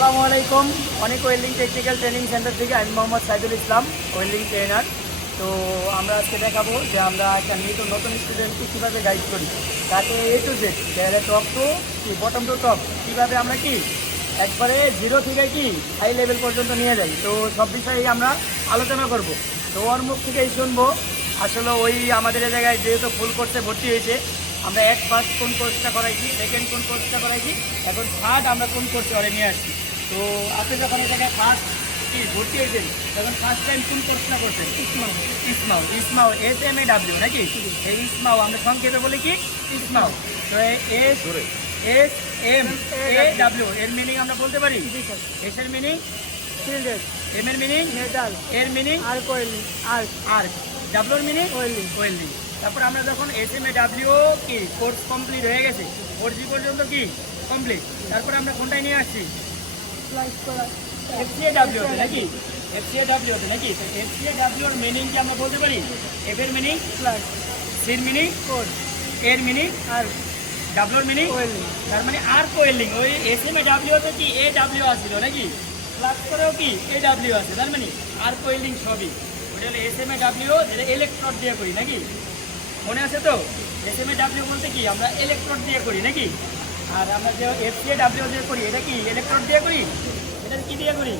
আসসালামু আলাইকুম। অনেক ওয়েল্ডিং টেকনিক্যাল ট্রেনিং সেন্টার থেকে আমি মোহাম্মদ সাইদুল ইসলাম ওয়েল্ডিং ট্রেনার তো আমরা আজকে দেখাবো যে আমরা একটা নতুন নতুন স্টুডেন্টকে কীভাবে গাইড করি। তাকে A to Z top to কি বটম টু টপ কীভাবে আমরা কি? একবারে জিরো থেকে কি হাই লেভেল পর্যন্ত নিয়ে যাই। তো সব বিষয়েই আমরা আলোচনা করব। তো ওর মুখ থেকেই শুনব। আসলে ওই আমাদের জায়গায় যেহেতু ফুল কোর্সে ভর্তি হয়েছে, আমরা এক ফার্স্ট কোন কোর্সটা করাইছি সেকেন্ড কোন কোর্সটা করাইছি, এখন থার্ড আমরা কোন কোর্সে ওরে নিয়ে আসছি। তো আপনি যখন এই জায়গায় ফার্স্ট কি ভর্তি হয়েছেন তখন ফার্স্ট টাইম কোন কোর্সটা করছেন? ইসমাও। ইসমাও। ইসমাও এস এম এ ডাব্লিউ নাকি? এই ইসমাও আমরা সংক্ষেপে বলি কি? ইসমাও। তো S S M A W এর মিনিং আমরা বলতে পারি? এস এর মিনিং ফিল্ডেড এম এর মিনিং মেটাল এর মিনিং আর কোয়েল আর আর ডাব্লিউর মিনিং ওয়েল্ডিং ওয়েল্ডিং তারপর আমরা যখন এস এম এ ডাব্লিউ কি? কোর্স কমপ্লিট হয়ে গেছে। ফোর জি পর্যন্ত কি? কমপ্লিট তারপর আমরা কোনটায় নিয়ে আসছি? স্লাইস করা এফসিএ ডাব্লিউ নাকি? এফসিএ নাকি? এফসিএ ডাব্লিউর মিনিং কি আমরা বলতে পারি? এফ এর মিনিং প্লাস সির মিনিং কোড এর মিনিং আর ডাব্লিউর মিনিং তার মানে আর কোয়েলিং ওই এস এম এ ডাব্লিউতে কি এ ডাব্লিউ আসছিল নাকি? প্লাস করেও কি এ ডাব্লিউ আছে তার মানে আর কোয়েলিং সবই। ওটা হলো এস এম এ ডাব্লিউ যেটা ইলেকট্রড দিয়ে করি নাকি? মনে আছে তো? এস এম এ ডাব্লিউ বলতে কি? আমরা ইলেকট্রড দিয়ে করি নাকি? আর আমরা যে এফ সি ডাব্লিউ দিয়ে করি, এটা কি? ইলেকট্রড দিয়ে করি? এটা কি দিয়ে করি?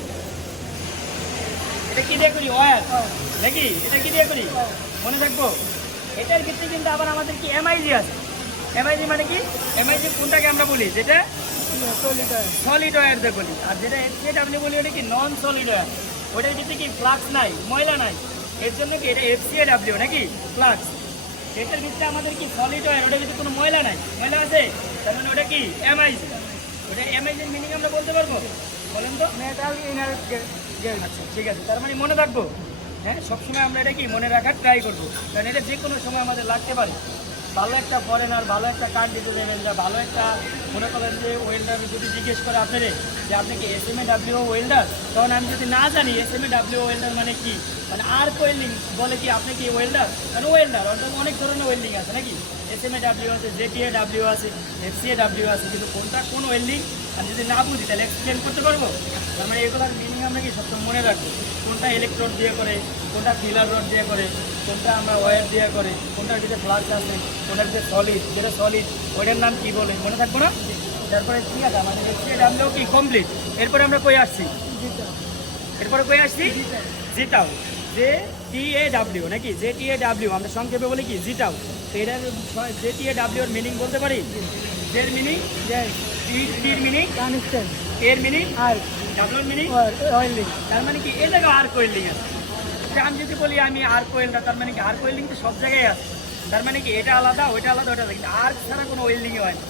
এটা কি দিয়ে করি? ওয়ার নাকি? এটা কি দিয়ে করি? মনে থাকব? এটার ক্ষেত্রে কিন্তু আবার আমাদের কি এমআইজি আছে। এমআইজি মানে কি? এমআইজি কোনটাকে আমরা বলি? যেটা সলিড ওয়্যার দিয়ে বলি। আর যেটা এফসিএ আপনি বলি, ওটা কি নন সলিড ওয়্যার ওটার ভিতরে কি ফ্লাক্স নাই, ময়লা নাই? এর জন্য কি এটা এফসিএ ডাব্লিউ নাকি? ফ্লাক্স এটার ভিতরে আমাদের কি সলিড ওয়্যার ওটার ভিতরে কোনো ময়লা নাই। ময়লা আছে? তার মানে ওটা কি? এমআইজি ওটা এমআইজির মিনিং আমরা বলতে পারব? বলেন তো। মেটাল ইনার আচ্ছা ঠিক আছে। তার মানে মনে রাখব হ্যাঁ? সবসময় আমরা এটা কি মনে রাখার ট্রাই করব। কারণ এটা যে কোনো সময় আমাদের লাগতে পারে। ভালো একটা ফরেনার ভালো একটা কান্ট্রি নেবেন যা ভালো একটা মনে করেন যে ওয়েল্ডার যদি জিজ্ঞেস করে আপনাদের যে আপনি কি S M A W welder তখন আমি যদি না জানি S M A W welder মানে কি? মানে আর ওয়েল্ডিং বলে কি আপনি কি ওয়েল্ডার? মানে ওয়েল্ডার অর্থাৎ অনেক ধরনের ওয়েল্ডিং আছে নাকি? এস এম এ ডাব্লিউ আছে জেটিএ ডাব্লিউ আছে এফ সি এ ডাব্লিউ আছে কিন্তু কোনটা কোন ওয়েল্ডিং? আমি যদি না বুঝি তাহলে এক্সপ্লেন করতে পারব? তার মানে এগুলোর মিনিং আমরা কি সবসময় মনে রাখব? কোনটা ইলেকট্রোড দিয়ে করে কোনটা ফিলার রড দিয়ে করে কোনটা আমরা ওয়্যার দিয়ে করে কোনটার ভিতরে ফ্লাক্স আছে কোনটার ভিতরে সলিড যেটা সলিড ওইটার নাম কি বলে? মনে থাকব না? তারপরে ঠিক আছে? আমাদের এফসিএ ডাব্লিউ কি কমপ্লিট এরপরে আমরা কই আসছি? এরপরে কই আসছি? জিটাও যে টি এ ডাব্লিউ নাকি? জে টি এ ডাব্লিউ আমরা সংক্ষেপে বলি কি? জিটাও। তো এটার জে টি এ ডাব্লিউ এর মিনিং বলতে পারি? জের মিনিং টির মিনিং এর মিনিং আর। ডাব্লিউর মিনিং ওয়েল্ডিং। তার মানে কি? এই জায়গায় আর কোয়েলিং আছে। আমি যদি বলি আমি আর কোয়েলটা তার মানে কি? আর কোয়েলিং তো সব জায়গায় আছে। তার মানে কি? এটা আলাদা ওইটা আলাদা ওইটা আলাদা। কিন্তু আর ছাড়া কোনো ওয়েল্ডিংই হয় না।